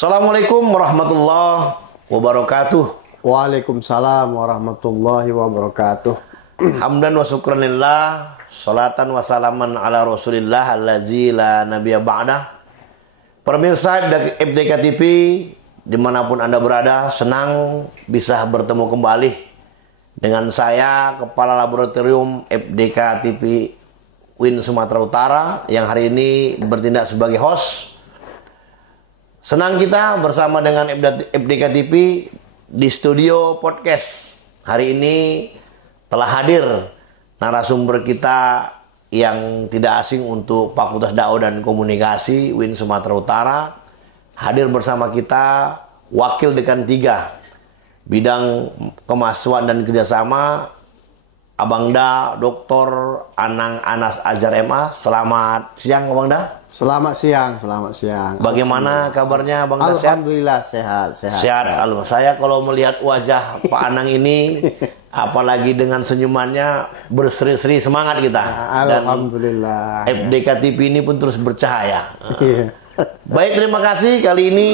Assalamualaikum warahmatullahi wabarakatuh. Waalaikumsalam warahmatullahi wabarakatuh. Hamdan wa syukranillah, salatan wa salaman ala rasulillah allazi la nabiyya ba'dah. Pemirsa FDK TV dimanapun Anda berada, senang bisa bertemu kembali dengan saya, Kepala Laboratorium FDK TV UIN Sumatera Utara, yang hari ini bertindak sebagai host. Senang kita bersama dengan FDK TV di studio podcast. Hari ini telah hadir narasumber kita yang tidak asing untuk Fakultas Dakwah dan Komunikasi UIN Sumatera Utara. Hadir bersama kita Wakil Dekan 3 Bidang Kemahasiswaan dan Kerjasama, Abangda Dr. Anang Anas Azhar MA. Selamat siang Abangda. Selamat siang. Bagaimana kabarnya Abangda? Alhamdulillah sehat. Sehat. Saya kalau melihat wajah Pak Anang ini, apalagi dengan senyumannya, berseri-seri semangat kita. Alhamdulillah. Dan FDK TV ini pun terus bercahaya. Baik, terima kasih. Kali ini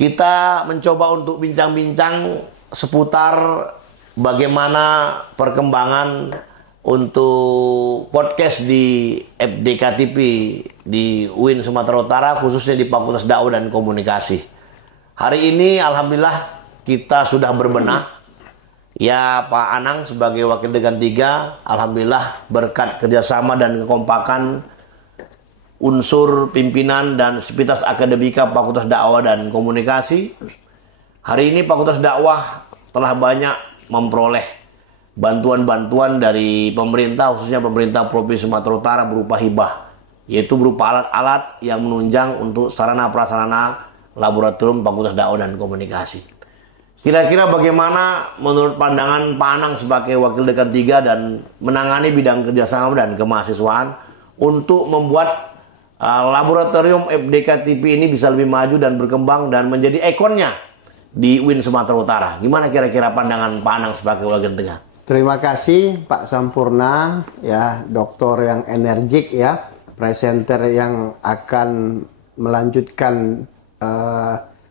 kita mencoba untuk bincang-bincang seputar bagaimana perkembangan untuk podcast di FDK TV di UIN Sumatera Utara, khususnya di Fakultas Dakwah dan Komunikasi. Hari ini alhamdulillah kita sudah berbenah. Ya, Pak Anang sebagai Wakil Dekan 3, alhamdulillah berkat kerjasama dan kekompakan unsur pimpinan dan sivitas akademika Fakultas Dakwah dan Komunikasi, hari ini Fakultas Dakwah telah banyak memperoleh bantuan-bantuan dari pemerintah, khususnya pemerintah Provinsi Sumatera Utara berupa hibah, yaitu berupa alat-alat yang menunjang untuk sarana prasarana laboratorium Fakultas Dakwah dan Komunikasi. Kira-kira bagaimana menurut pandangan Pak Anang sebagai Wakil Dekan 3 dan menangani bidang kerjasama dan kemahasiswaan untuk membuat laboratorium FDK TV ini bisa lebih maju dan berkembang dan menjadi ikonnya di UIN Sumatera Utara? Gimana kira-kira pandangan Pak Anang sebagai Wakil Dekan? Terima kasih Pak Sampurna, ya, doktor yang energik, ya, presenter yang akan melanjutkan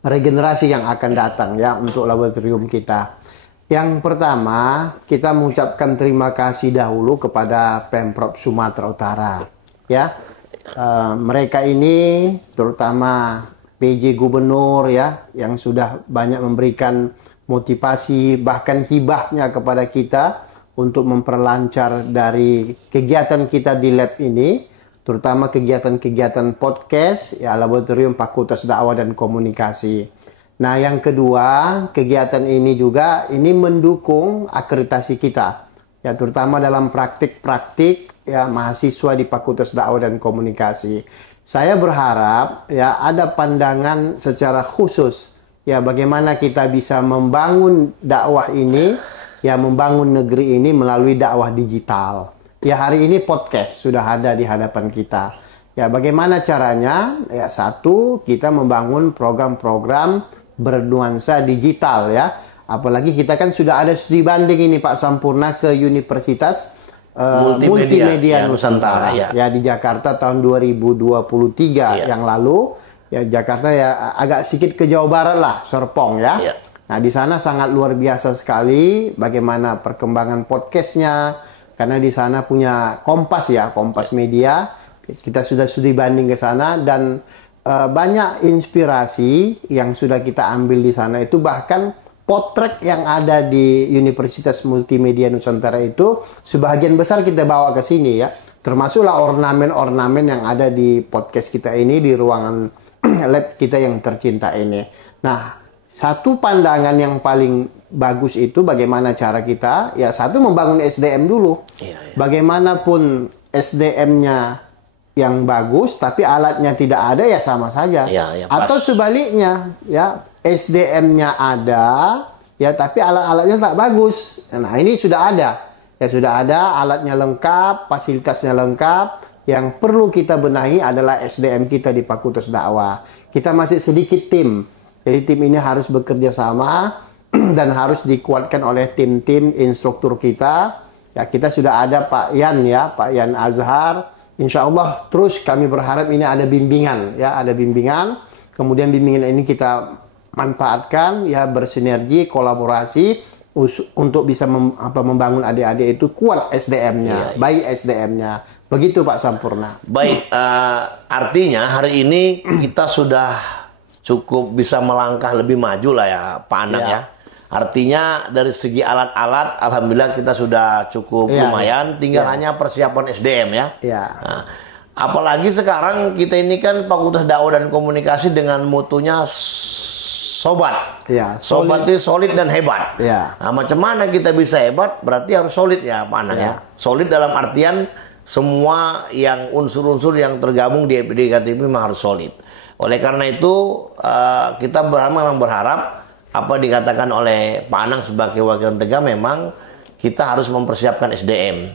regenerasi yang akan datang, ya, untuk laboratorium kita. Yang pertama, kita mengucapkan terima kasih dahulu kepada Pemprov Sumatera Utara, ya. Mereka ini terutama PJ Gubernur, ya, yang sudah banyak memberikan motivasi bahkan hibahnya kepada kita untuk memperlancar dari kegiatan kita di lab ini, terutama kegiatan-kegiatan podcast, ya, Laboratorium Fakultas Dakwah dan Komunikasi. Nah, yang kedua, kegiatan ini juga mendukung akreditasi kita, ya, terutama dalam praktik-praktik, ya, mahasiswa di Fakultas Dakwah dan Komunikasi. Saya berharap, ya, ada pandangan secara khusus, ya, bagaimana kita bisa membangun dakwah ini, ya, membangun negeri ini melalui dakwah digital. Ya, hari ini podcast sudah ada di hadapan kita. Ya, bagaimana caranya? Ya, satu, kita membangun program-program bernuansa digital, ya. Apalagi kita kan sudah ada studi banding ini Pak Sampurna ke Universitas Multimedia Nusantara, ya, di Jakarta tahun 2023 yang lalu. Ya, Jakarta ya agak sedikit ke Jawa Barat lah, Serpong, ya. Nah, di sana sangat luar biasa sekali bagaimana perkembangan podcastnya, karena di sana punya Kompas, ya, Kompas Media. Kita sudah studi banding ke sana dan banyak inspirasi yang sudah kita ambil di sana. Itu bahkan potret yang ada di Universitas Multimedia Nusantara itu sebagian besar kita bawa ke sini, ya. Termasuklah ornamen-ornamen yang ada di podcast kita ini, di ruangan lab kita yang tercinta ini. Nah, satu pandangan yang paling bagus itu bagaimana cara kita, ya, satu membangun SDM dulu. Bagaimanapun SDM-nya yang bagus tapi alatnya tidak ada, ya sama saja. Atau sebaliknya, ya, SDM-nya ada, ya, tapi alat-alatnya tak bagus. Nah, ini sudah ada. Ya, sudah ada, alatnya lengkap, fasilitasnya lengkap. Yang perlu kita benahi adalah SDM kita di Fakultas Dakwah. Kita masih sedikit tim. Jadi tim ini harus bekerja sama dan harus dikuatkan oleh tim-tim instruktur kita. Ya, kita sudah ada Pak Yan, ya, Pak Yan Azhar. Insya Allah terus kami berharap ini ada bimbingan, ya, ada bimbingan kemudian bimbingan ini kita manfaatkan ya, bersinergi, kolaborasi untuk bisa membangun adik-adik itu kuat SDM-nya, baik SDM-nya. Begitu Pak Sampurna. Baik, artinya hari ini kita sudah cukup bisa melangkah lebih maju lah ya Pak Anang ya. Artinya dari segi alat-alat, alhamdulillah kita sudah cukup lumayan. Tinggal hanya persiapan SDM ya. Nah, apalagi sekarang kita ini kan Fakultas Dakwah dan Komunikasi dengan mutunya sobat. Sobat itu solid dan hebat. Nah, macam mana kita bisa hebat? Berarti harus solid ya Pak Anang ya. Solid dalam artian semua yang unsur-unsur yang tergabung di FPDKTP memang harus solid. Oleh karena itu kita memang berharap apa dikatakan oleh Pak Anang sebagai wakil Tegak, memang kita harus mempersiapkan SDM.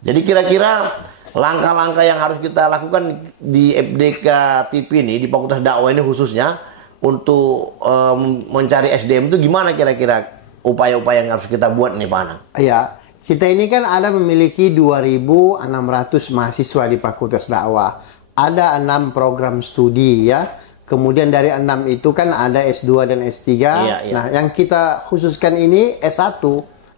Jadi kira-kira langkah-langkah yang harus kita lakukan di FPDKTP ini, di Fakultas Dakwah ini khususnya, untuk mencari SDM itu gimana kira-kira upaya-upaya yang harus kita buat nih Pak Anang? Iya, kita ini kan ada memiliki 2.600 mahasiswa di Fakultas Dakwah. Ada 6 program studi ya. Kemudian dari 6 itu kan ada S2 dan S3. Nah, yang kita khususkan ini S1,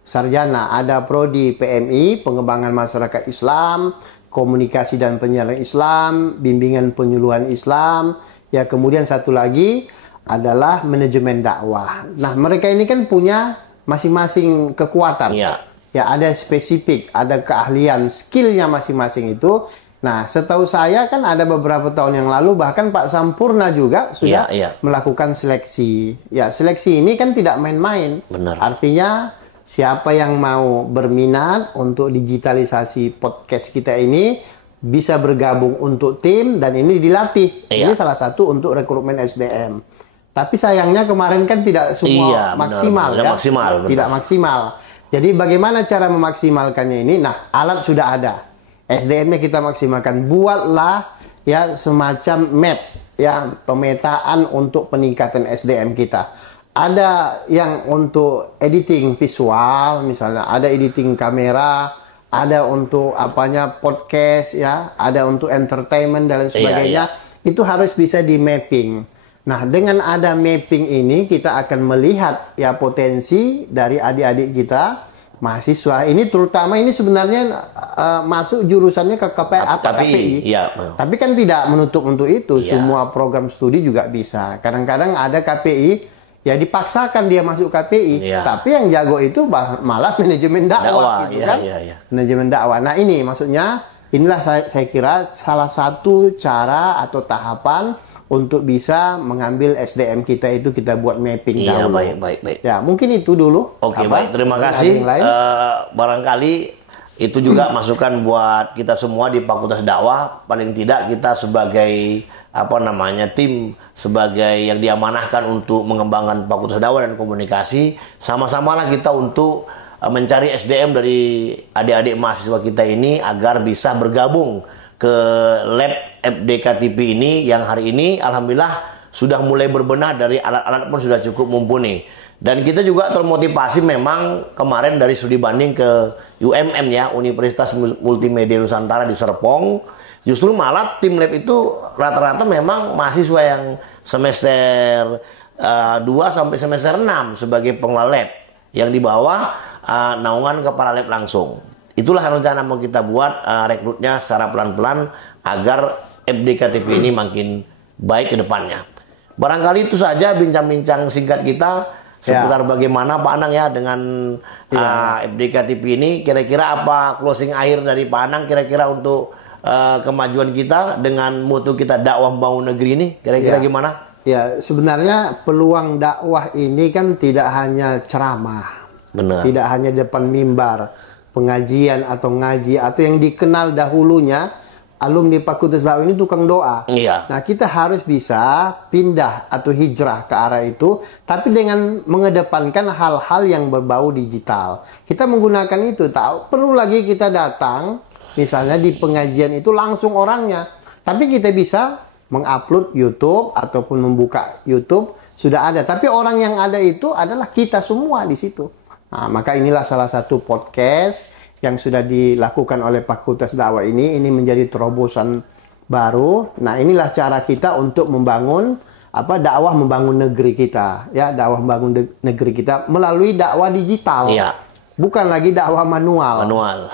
sarjana. Ada prodi PMI, pengembangan masyarakat Islam, komunikasi dan penyiaran Islam, bimbingan penyuluhan Islam. Ya, kemudian satu lagi adalah manajemen dakwah. Nah, mereka ini kan punya masing-masing kekuatan. Ya, ada spesifik, ada keahlian, skillnya masing-masing itu. Nah, setahu saya kan ada beberapa tahun yang lalu bahkan Pak Sampurna juga sudah melakukan seleksi. Ya, seleksi ini kan tidak main-main. Artinya siapa yang mau berminat untuk digitalisasi podcast kita ini bisa bergabung untuk tim dan ini dilatih. Ini salah satu untuk rekrutmen SDM. Tapi sayangnya kemarin kan tidak semua maksimal. Tidak maksimal. Jadi bagaimana cara memaksimalkannya ini? Nah, alat sudah ada. SDM-nya kita maksimalkan. Buatlah ya semacam map ya, pemetaan untuk peningkatan SDM kita. Ada yang untuk editing visual misalnya, ada editing kamera, ada untuk podcast ya, ada untuk entertainment dan sebagainya. Itu harus bisa di mapping. Nah, dengan ada mapping ini kita akan melihat ya potensi dari adik-adik kita mahasiswa ini, terutama ini sebenarnya masuk jurusannya ke KPI. Tapi kan tidak menutup untuk itu. Semua program studi juga bisa. Kadang-kadang ada KPI ya dipaksakan dia masuk KPI, tapi yang jago itu malah manajemen dakwah gitu kan. Manajemen dakwah. Nah, ini maksudnya inilah saya kira salah satu cara atau tahapan untuk bisa mengambil SDM kita itu, kita buat mapping dahulu. Baik. Ya, mungkin itu dulu. Oke, baik. Terima kasih. Barangkali itu juga masukan buat kita semua di Fakultas Dakwah. Paling tidak kita sebagai tim, sebagai yang diamanahkan untuk mengembangkan Fakultas Dakwah dan Komunikasi, sama-samalah kita untuk mencari SDM dari adik-adik mahasiswa kita ini agar bisa bergabung ke lab FPDKTP ini yang hari ini alhamdulillah sudah mulai berbenah, dari alat-alat pun sudah cukup mumpuni. Dan kita juga termotivasi memang kemarin dari studi banding ke UMN ya, Universitas Multimedia Nusantara di Serpong. Justru malah tim lab itu rata-rata memang mahasiswa yang semester 2 sampai semester 6 sebagai pengelola lab yang di bawah naungan kepala lab langsung. Itulah rencana mau kita buat rekrutnya secara pelan-pelan agar FPDKTP ini makin baik ke depannya. Barangkali itu saja bincang-bincang singkat kita seputar bagaimana Pak Anang ya dengan FPDKTP ini. Kira-kira apa closing akhir dari Pak Anang kira-kira untuk kemajuan kita dengan mutu kita dakwah membangun negeri ini? Kira-kira gimana? Ya, sebenarnya peluang dakwah ini kan tidak hanya ceramah. Tidak hanya depan mimbar, pengajian atau ngaji, atau yang dikenal dahulunya alumni Fakultas Dakwah ini tukang doa. Nah, kita harus bisa pindah atau hijrah ke arah itu, tapi dengan mengedepankan hal-hal yang berbau digital. Kita menggunakan itu, perlu lagi kita datang misalnya di pengajian itu langsung orangnya, tapi kita bisa mengupload YouTube ataupun membuka YouTube, sudah ada. Tapi orang yang ada itu adalah kita semua di situ. Nah, maka inilah salah satu podcast yang sudah dilakukan oleh Fakultas Dakwah ini menjadi terobosan baru. Nah, inilah cara kita untuk membangun dakwah membangun negeri kita, ya, dakwah membangun negeri kita melalui dakwah digital. Iya. Bukan lagi dakwah manual.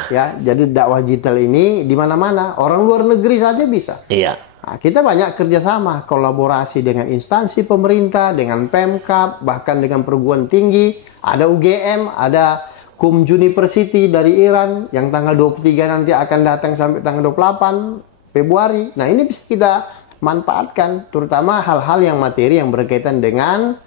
Ya, jadi dakwah digital ini di mana-mana, orang luar negeri saja bisa. Iya. Nah, kita banyak kerjasama, kolaborasi dengan instansi pemerintah, dengan Pemkab, bahkan dengan perguruan tinggi, ada UGM, ada KUM University dari Iran yang tanggal 23 nanti akan datang sampai tanggal 28 Februari. Nah, ini bisa kita manfaatkan, terutama hal-hal yang materi yang berkaitan dengan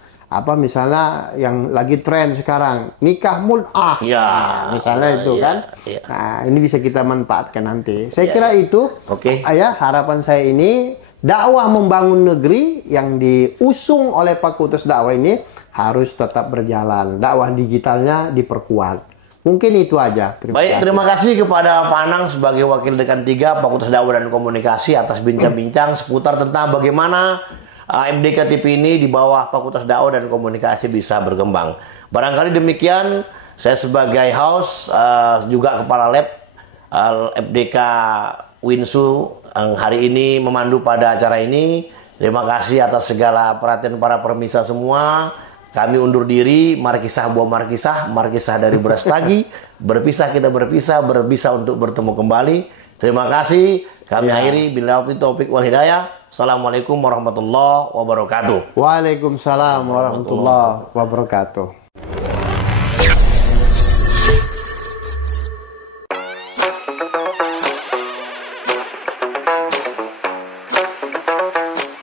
misalnya yang lagi tren sekarang, nikah mut'ah. Ya, misalnya itu ya, kan. ya. Nah, ini bisa kita manfaatkan nanti. Saya Ya, kira ya. itu. Oke. Ya, harapan saya ini dakwah membangun negeri yang diusung oleh Fakultas Dakwah ini harus tetap berjalan. Dakwah digitalnya diperkuat. Mungkin itu aja. Terima kasih kepada Pak Anang sebagai Wakil Dekan 3 Fakultas Dakwah dan Komunikasi atas bincang-bincang seputar tentang bagaimana MDK TV ini di bawah Fakultas Dakwah dan Komunikasi bisa berkembang. Barangkali demikian, saya sebagai host juga Kepala Lab FDK Winsu yang hari ini memandu pada acara ini. Terima kasih atas segala perhatian para pemirsa semua. Kami undur diri, markisah buah markisah dari Brastagi. Berpisah kita berpisah untuk bertemu kembali. Terima kasih. Kami akhiri billahi taufik wal hidayah. Assalamualaikum warahmatullahi wabarakatuh. Waalaikumsalam warahmatullahi wabarakatuh.